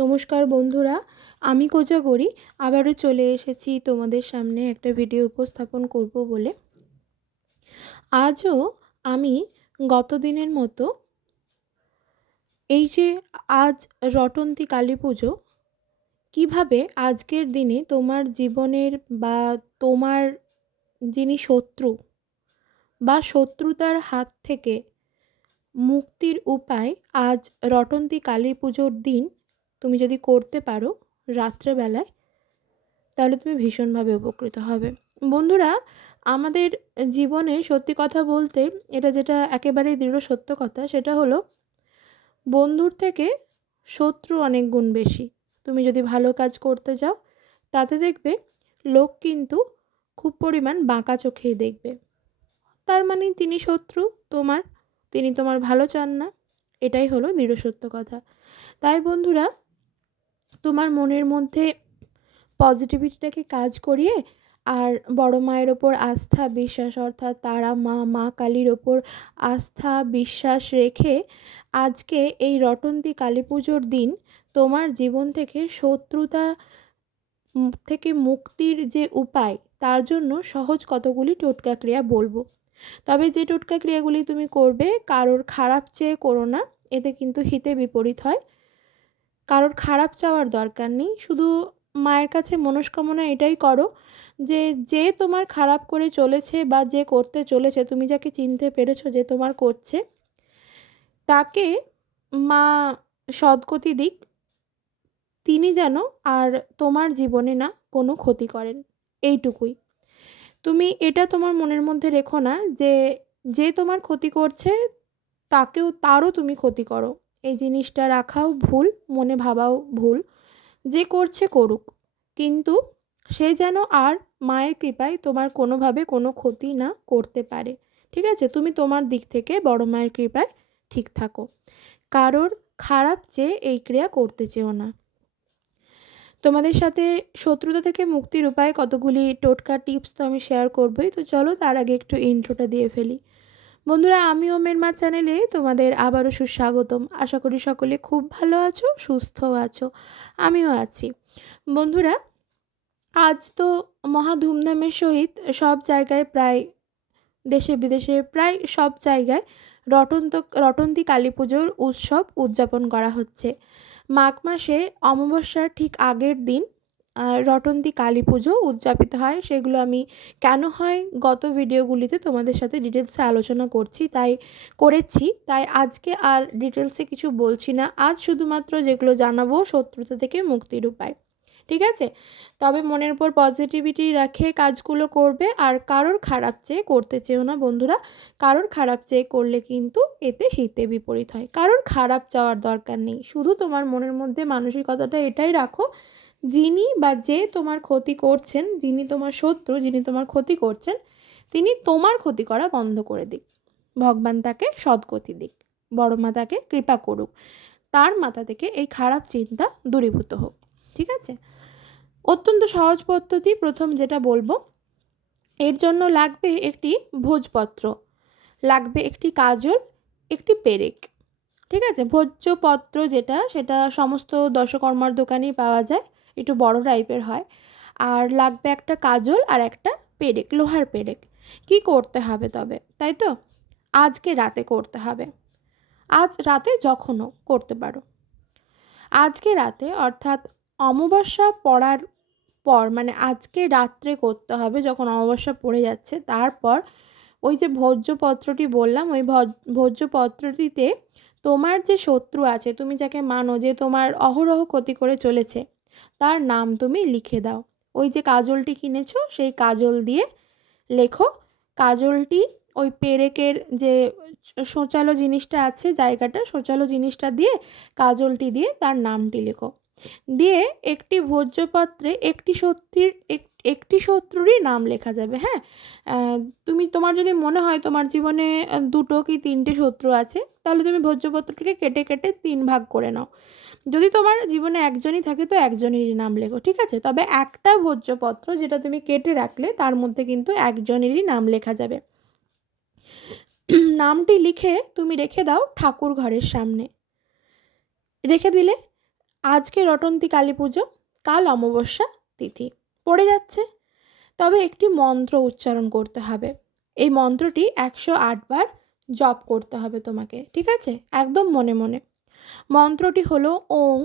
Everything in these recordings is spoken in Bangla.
নমস্কার বন্ধুরা, আমি কোজাগরি আবারও চলে এসেছি তোমাদের সামনে একটা ভিডিও উপস্থাপন করব বলে। আজও আমি গতদিনের মতো এই যে আজ রটন্তী কালী পুজো, কীভাবে আজকের দিনে তোমার জীবনের বা তোমার যিনি শত্রু বা শত্রুতার হাত থেকে মুক্তির উপায় আজ রটন্তী কালী পুজোর দিন তুমি যদি করতে পারো রাত্রেবেলায়, তাহলে তুমি ভীষণভাবে উপকৃত হবে। বন্ধুরা, আমাদের জীবনে সত্যি কথা বলতে এটা যেটা একেবারেই দৃঢ় সত্য কথা, সেটা হলো বন্ধুর থেকে শত্রু অনেক গুণ বেশি। তুমি যদি ভালো কাজ করতে যাও, তাতে দেখবে লোক কিন্তু খুব পরিমাণ বাঁকা চোখেই দেখবে। তার মানে তিনি শত্রু তোমার, তিনি তোমার ভালো চান না। এটাই হলো দৃঢ় সত্য কথা। তাই বন্ধুরা, তোমার মনের মধ্যে পজিটিভিটিটাকে কাজ করিয়ে আর বড় মায়ের ওপর আস্থা বিশ্বাস, অর্থাৎ তারা মা, মা কালীর ওপর আস্থা বিশ্বাস রেখে আজকে এই রটন্তী কালী পুজোর দিন তোমার জীবন থেকে শত্রুতা থেকে মুক্তির যে উপায়, তার জন্য সহজ কতগুলি টোটকা ক্রিয়া বলবো। তবে যে টোটকা ক্রিয়াগুলি তুমি করবে, কারোর খারাপ চেয়ে করো না, এতে কিন্তু হিতে বিপরীত হয়। কারোর খারাপ চাওয়ার দরকার নেই, শুধু মায়ের কাছে মনস্কামনা এটাই করো যে যে তোমার খারাপ করে চলেছে বা যে করতে চলেছে, তুমি যাকে চিনতে পেরেছো যে তোমার করছে, তাকে মা সদ্গতি দিক, তিনি যেন আর তোমার জীবনে না কোনো ক্ষতি করেন। এইটুকুই। তুমি এটা তোমার মনের মধ্যে রেখো না যে যে তোমার ক্ষতি করছে তারও তুমি ক্ষতি করো। এই জিনিসটা রাখাও ভুল, মনে ভাবাও ভুল। যে করছে করুক, কিন্তু সে যেন আর মায়ের কৃপায় তোমার কোনোভাবে কোনো ক্ষতি না করতে পারে। ঠিক আছে? তুমি তোমার দিক থেকে বড় মায়ের কৃপায় ঠিক থাকো। কারোর খারাপ চেয়ে এই ক্রিয়া করতে চেও না। তোমাদের সাথে শত্রুতা থেকে মুক্তির উপায় কতগুলি টোটকা টিপস তো আমি শেয়ার করবই। তো চলো তার আগে একটু ইন্ট্রোটা দিয়ে ফেলি। বন্ধুরা, আমি ওমের মা চ্যানেলে তোমাদের আবারও সুস্বাগতম। আশা করি সকলে খুব ভালো আছো, সুস্থও আছো, আমিও আছি। বন্ধুরা, আজ তো মহা ধুমধামের সহিত সব জায়গায়, প্রায় দেশে বিদেশে প্রায় সব জায়গায় রটন্তী কালী পুজোর উৎসব উদযাপন করা হচ্ছে। মাঘ মাসে অমাবস্যার ঠিক আগের দিন রটন্তী কালী পুজো উদযাপিত হয়। সেগুলো আমি কেন হয় গত ভিডিওগুলিতে তোমাদের সাথে ডিটেলসে আলোচনা তাই আজকে আর ডিটেলসে কিছু বলছি না। আজ শুধুমাত্র যেগুলো জানাবো শত্রুতা থেকে মুক্তির উপায়। ঠিক আছে? তবে মনের উপর পজিটিভিটি রেখে কাজগুলো করবে, আর কারোর খারাপ চেয়ে করতে চেও না বন্ধুরা। কারোর খারাপ চেয়ে করলে কিন্তু এতে হিতে বিপরীত হয়। কারোর খারাপ চাওয়ার দরকার নেই, শুধু তোমার মনের মধ্যে মানসিকতাটা এটাই রাখো, যিনি বা যে তোমার ক্ষতি করছেন, যিনি তোমার শত্রু, যিনি তোমার ক্ষতি করছেন, তিনি তোমার ক্ষতি করা বন্ধ করে দিক। ভগবান তাকে সদ্গতি দিক, বড় মা তাকে কৃপা করুক, তার মাথা থেকে এই খারাপ চিন্তা দূরীভূত হোক। ঠিক আছে? অত্যন্ত সহজ পদ্ধতি। প্রথম যেটা বলবো, এর জন্য লাগবে একটি ভোজপত্র, লাগবে একটি কাজল, একটি পেরেক। ঠিক আছে? ভোজ্যপত্র যেটা, সেটা সমস্ত দশকর্মার দোকানেই পাওয়া যায়, একটু বড় টাইপের হয়। আর লাগবে একটা কাজল আর একটা পেরেক, লোহার পেরেক। কি করতে হবে তবে, তাই তো? আজকে রাতে করতে হবে। আজ রাতে যখনও করতে পারো। আজকে রাতে অর্থাৎ অমাবস্যা পড়ার পর, মানে আজকে রাত্রে করতে হবে, যখন অমাবস্যা পড়ে যাচ্ছে তারপর ওই যে ভোজ্যপত্রটি বললাম, ওই ভোজ্যপত্রটিতে তোমার যে শত্রু আছে, তুমি যাকে মানো যে তোমার অহরহ ক্ষতি করে চলেছে, তার নাম তুমি লিখে দাও। ওই যে কাজলটি কিনেছো, সেই কাজল দিয়ে লেখো। কাজলটি ওই পেরেকের যে সোঁচালো জিনিসটা আছে, জায়গাটা সোঁচালো জিনিসটা দিয়ে কাজলটি দিয়ে তার নামটি লেখো। দিয়ে একটি ভোজ্যপত্রে একটি শত্রুরই নাম লেখা যাবে। হ্যাঁ, তোমার যদি মনে হয় তোমার জীবনে 2 কি 3টে শত্রু আছে, তাহলে তুমি ভোজ্যপত্রটিকে কেটে কেটে 3 ভাগ করে নাও। যদি তোমার জীবনে একজনই থাকে তো একজনেরই নাম লেখো। ঠিক আছে? তবে একটা ভোজ্যপত্র যেটা তুমি কেটে রাখলে, তার মধ্যে কিন্তু একজনেরই নাম লেখা যাবে। নামটি লিখে তুমি রেখে দাও ঠাকুর ঘরের সামনে। রেখে দিলে আজকে রটন্তী কালী পুজো, কাল অমাবস্যা তিথি পড়ে যাচ্ছে, তবে একটি মন্ত্র উচ্চারণ করতে হবে। এই মন্ত্রটি 108 বার জপ করতে হবে তোমাকে, ঠিক আছে? একদম মনে মনে। মন্ত্রটি হলো ওং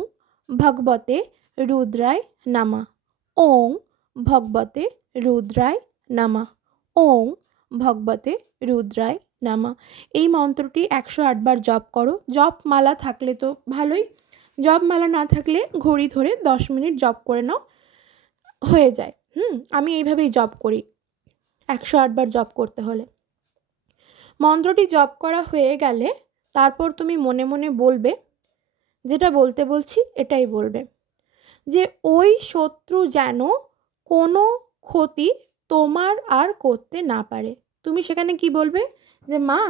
ভগবতে রুদ্রায় নামা, ওং ভগবতে রুদ্রায় নামা, ওং ভগবতে রুদ্রায় নামা। এই মন্ত্রটি 108 বার জপ করো। জপমালা থাকলে তো ভালোই, জপমালা না থাকলে ঘড়ি ধরে 10 মিনিট জপ করে নাও, হয়ে যায়। আমি এইভাবেই জপ করি 108 বার জপ করতে হলে। মন্ত্রটি জপ করা হয়ে গেলে তারপর তুমি মনে মনে বলবে, যেটা বলতে বলছি এটাই বলবে, যে ওই শত্রু যেন কোনো ক্ষতি তোমার আর করতে না পারে। তুমি সেখানে কি বলবে, যে মা,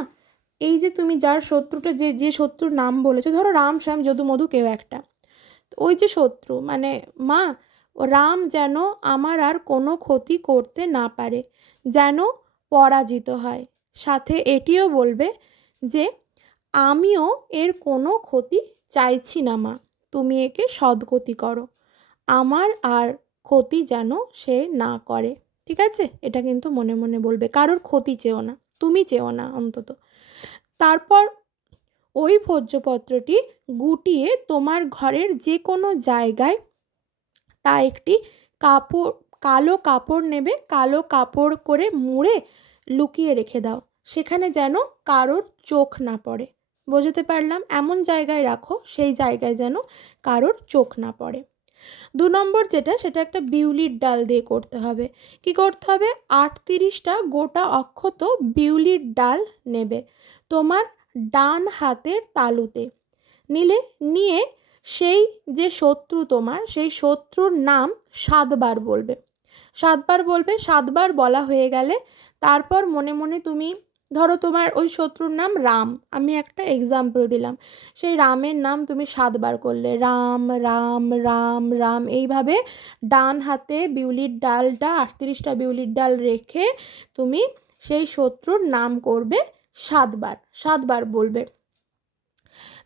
এই যে তুমি যার শত্রুটা, যে শত্রুর নাম বলেছো, ধরো রাম শ্যাম যদু মধু কেউ একটা, ওই যে শত্রু, মানে মা, রাম যেন আমার আর কোনো ক্ষতি করতে না পারে, যেন পরাজিত হয়। সাথে এটিও বলবে যে আমিও এর কোনো ক্ষতি চাইছি না মা, তুমি একে সদ্গতি করো, আমার আর ক্ষতি যেন সে না করে, ঠিক আছে? এটা কিন্তু মনে মনে বলবে, কারোর ক্ষতি চেও না, তুমি চেও না অন্তত। তারপর ওই ভোজ্যপত্রটি গুটিয়ে তোমার ঘরের যে কোনো জায়গায় তা একটি কাপড়, কালো কাপড় নেবে, কালো কাপড় করে মুড়ে লুকিয়ে রেখে দাও, সেখানে যেন কারোর চোখ না পড়ে। বোঝাতে পারলাম? এমন জায়গায় রাখো, সেই জায়গায় যেন কারোর চোখ না পড়ে। 2 নম্বর যেটা, সেটা একটা বিউলির ডাল দিয়ে করতে হবে। কি করতে হবে? 38টা গোটা অক্ষত বিউলির ডাল নেবে তোমার ডান হাতের তালুতে, নিয়ে সেই যে শত্রু তোমার, সেই শত্রুর নাম 7 বার বলবে। 7 বার বলবে। 7 বার বলা হয়ে গেলে তারপর মনে মনে তুমি, ধরো তোমার ওই শত্রুর নাম রাম, আমি একটা এক্সাম্পল দিলাম, সেই রামের নাম তুমি 7 বার করলে, রাম রাম রাম রাম, এইভাবে ডান হাতে বিউলির ডালটা, 38টা বিউলির ডাল রেখে তুমি সেই শত্রুর নাম করবে 7 বার, 7 বার বলবে।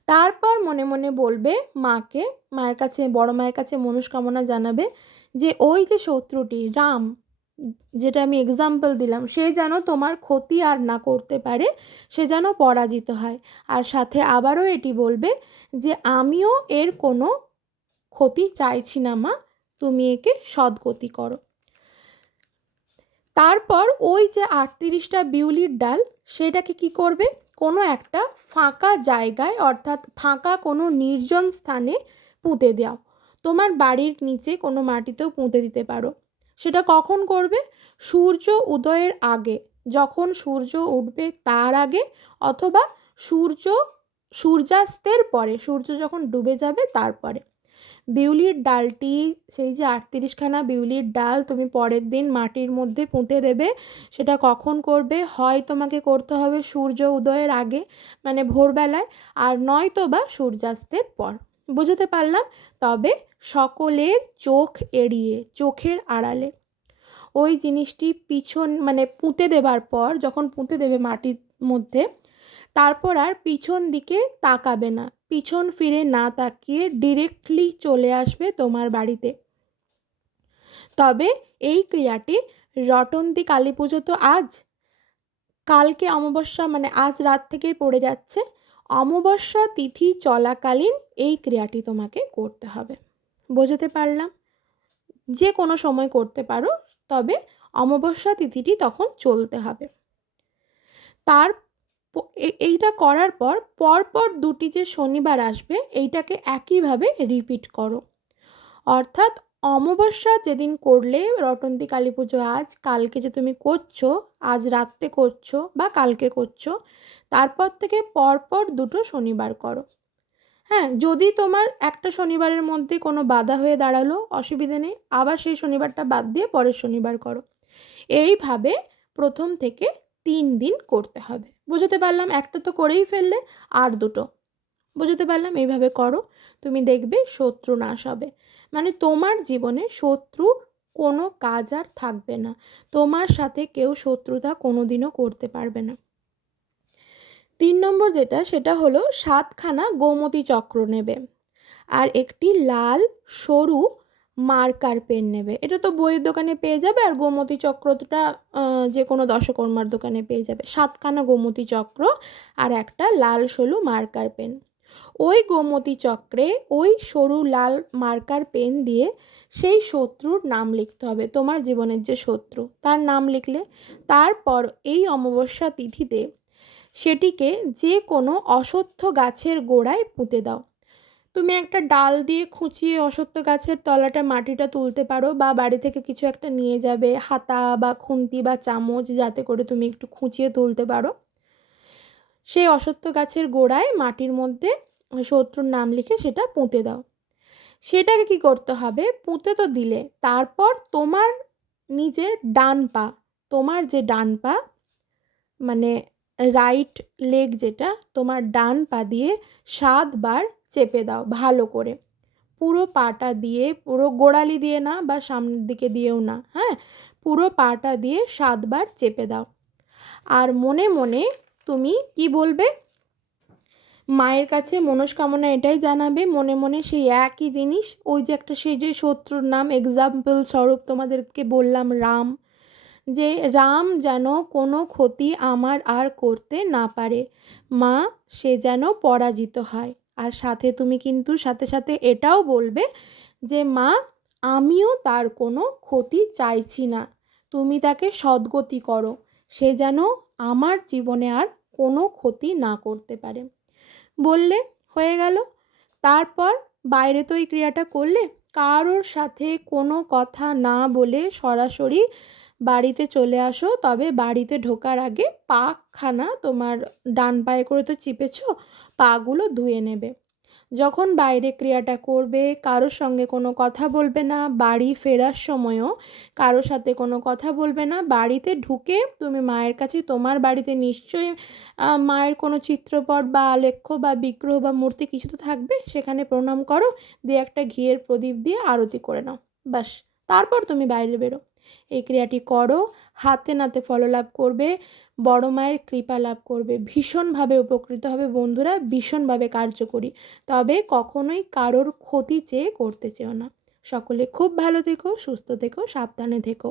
তারপর মনে মনে বলবে মাকে, মায়ের কাছে, বড় মায়ের কাছে মনস্কামনা জানাবে যে ওই যে শত্রুটি রাম, যেটা আমি এক্সাম্পল দিলাম, সে যেন তোমার ক্ষতি আর না করতে পারে, সে যেন পরাজিত হয়। আর সাথে আবারও এটি বলবে যে আমিও এর কোনো ক্ষতি চাইছি না মা, তুমি একে সদ্গতি করো। তারপর ওই যে 38টা বিউলির ডাল, সেটাকে কি করবে, কোনো একটা ফাঁকা জায়গায়, অর্থাৎ ফাঁকা কোনো নির্জন স্থানে পুঁতে দাও। তোমার বাড়ির নিচে কোনো মাটিতেও পুঁতে দিতে পারো। সেটা কখন করবে? সূর্য উদয়ের আগে, যখন সূর্য উঠবে তার আগে, অথবা সূর্যাস্তের পরে, সূর্য যখন ডুবে যাবে তারপরে। বিউলির ডালটি, সেই যে 38খানা বিউলির ডাল তুমি পরের দিন মাটির মধ্যে পুঁতে দেবে। সেটা কখন করবে? হয় তোমাকে করতে হবে সূর্য উদয়ের আগে, মানে ভোরবেলায়, আর নয়তো বা সূর্যাস্তের পর। বুঝতে পারলাম? তবে সকলের চোখ এড়িয়ে, চোখের আড়ালে ওই জিনিসটি পিছন, মানে পুঁতে দেবার পর, যখন পুঁতে দেবে মাটির মধ্যে, তারপর আর পিছন দিকে তাকাবে না, পিছন ফিরে না তাকিয়ে ডিরেক্টলি চলে আসবে তোমার বাড়িতে। তবে এই ক্রিয়াটি রটন্তী কালী পুজো তো আজ, কালকে অমাবস্যা, মানে আজ রাত থেকেই পড়ে যাচ্ছে, অমাবস্যা তিথি চলাকালীন এই ক্রিয়াটি তোমাকে করতে হবে। বোঝাতে পারলাম? যে কোনো সময় করতে পারো, তবে অমাবস্যা তিথিটি তখন চলতে হবে। তার এইটা করার পর পরপর 2টি যে শনিবার আসবে, এইটাকে একইভাবে রিপিট করো। অর্থাৎ অমাবস্যা যেদিন করলে, রটন্তী কালী পুজো আজ, কালকে যে তুমি করছো, আজ রাত্রে করছো বা কালকে করছো, তারপর থেকে পরপর 2টো শনিবার করো। হ্যাঁ, যদি তোমার একটা শনিবারের মধ্যে কোনো বাধা হয়ে দাঁড়ালো, অসুবিধে নেই, আবার সেই শনিবারটা বাদ দিয়ে পরের শনিবার করো। এইভাবে প্রথম থেকে 3 দিন করতে হবে। বুঝতে পারলাম? একটা তো করেই ফেললে, আর 2টো। বুঝতে পারলাম? এইভাবে করো, তুমি দেখবে শত্রু নাশ হবে। মানে তোমার জীবনে শত্রুর কোনো কাজ আর থাকবে না, তোমার সাথে কেউ শত্রুতা কোনোদিনও করতে পারবে না। 3 নম্বর যেটা, সেটা হলো 7খানা গোমতী চক্র নেবে। আর একটি লাল সরু মার্কার পেন নেবে। এটা তো বইয়ের দোকানে পেয়ে যাবে, আর গোমতী চক্রটা যে কোনো দশকর্মার দোকানে পেয়ে যাবে। 7খানা গোমতী চক্র আর একটা লাল সরু মার্কার পেন। ওই গোমতী চক্রে ওই সরু লাল মার্কার পেন দিয়ে সেই শত্রুর নাম লিখতে হবে। তোমার জীবনের যে শত্রু তার নাম লিখলে, তারপর এই অমাবস্যা তিথিতে সেটিকে যে কোনো অশ্বত্থ গাছের গোড়ায় পুঁতে দাও। তুমি একটা ডাল দিয়ে খুঁচিয়ে অশ্বত্থ গাছের তলাটা মাটিটা তুলতে পারো, বা বাড়ি থেকে কিছু একটা নিয়ে যাবে, হাতা বা খুন্তি বা চামচ, যাতে করে তুমি একটু খুঁচিয়ে তুলতে পারো। সেই অশ্বত্থ গাছের গোড়ায় মাটির মধ্যে শত্রুর নাম লিখে সেটা পুঁতে দাও। সেটাকে কি করতে হবে, পুঁতে তো দিলে, তারপর তোমার নিজের ডান পা, তোমার যে ডান পা মানে রাইট লেগ যেটা, তোমার ডান পা দিয়ে 7বার চেপে দাও ভালো করে। পুরো পাটা দিয়ে, পুরো গোড়ালি দিয়ে না বা সামনের দিকে দিয়েও না, হ্যাঁ, পুরো পাটা দিয়ে 7বার চেপে দাও। আর মনে মনে তুমি কি বলবে, মায়ের কাছে মনস্কামনা এটাই জানাবে মনে মনে সেই একই জিনিস। ওই যে একটা সেই যে শত্রুর নাম এক্সাম্পল স্বরূপ তোমাদেরকে বললাম রাম, যে রাম যেন কোনো ক্ষতি আমার আর করতে না পারে, মা সে যেন পরাজিত হয়। আর সাথে তুমি কিন্তু সাথে সাথে এটাও বলবে যে মা আমিও তার কোনো ক্ষতি চাইছি না, তুমি তাকে সদ্গতি করো, সে যেন আমার জীবনে আর কোনো ক্ষতি না করতে পারে। বললে, হয়ে গেল। তারপর বাইরে তো এই ক্রিয়াটা করলে, কারোর সাথে কোনো কথা না বলে সরাসরি বাড়িতে চলে আসো। তবে বাড়িতে ঢোকার আগে পাখানা তোমার ডান পায়ে করে তো চিপেছো, পাগুলো ধুয়ে নেবে। যখন বাইরে ক্রিয়াটা করবে কারোর সঙ্গে কোনো কথা বলবে না, বাড়ি ফেরার সময়ও কারোর সাথে কোনো কথা বলবে না। বাড়িতে ঢুকে তুমি মায়ের কাছে, তোমার বাড়িতে নিশ্চয়ই মায়ের কোনো চিত্রপট বা আলেখ্য বা বিগ্রহ বা মূর্তি কিছু তো থাকবে, সেখানে প্রণাম করো, দিয়ে একটা ঘিয়ের প্রদীপ দিয়ে আরতি করে নাও, ব্যাস। তারপর তুমি বাইরে বেরো। এই ক্রিয়াটি করো, হাতে নাতে ফললাভ করবে, বড় মায়ের কৃপা লাভ করবে, ভীষণভাবে উপকৃত হবে বন্ধুরা, ভীষণভাবে কার্যকরী। তবে কখনোই কারোর ক্ষতি চেয়ে করতে চেও না। সকলে খুব ভালো থেকো, সুস্থ থেকো, সাবধানে থেকো।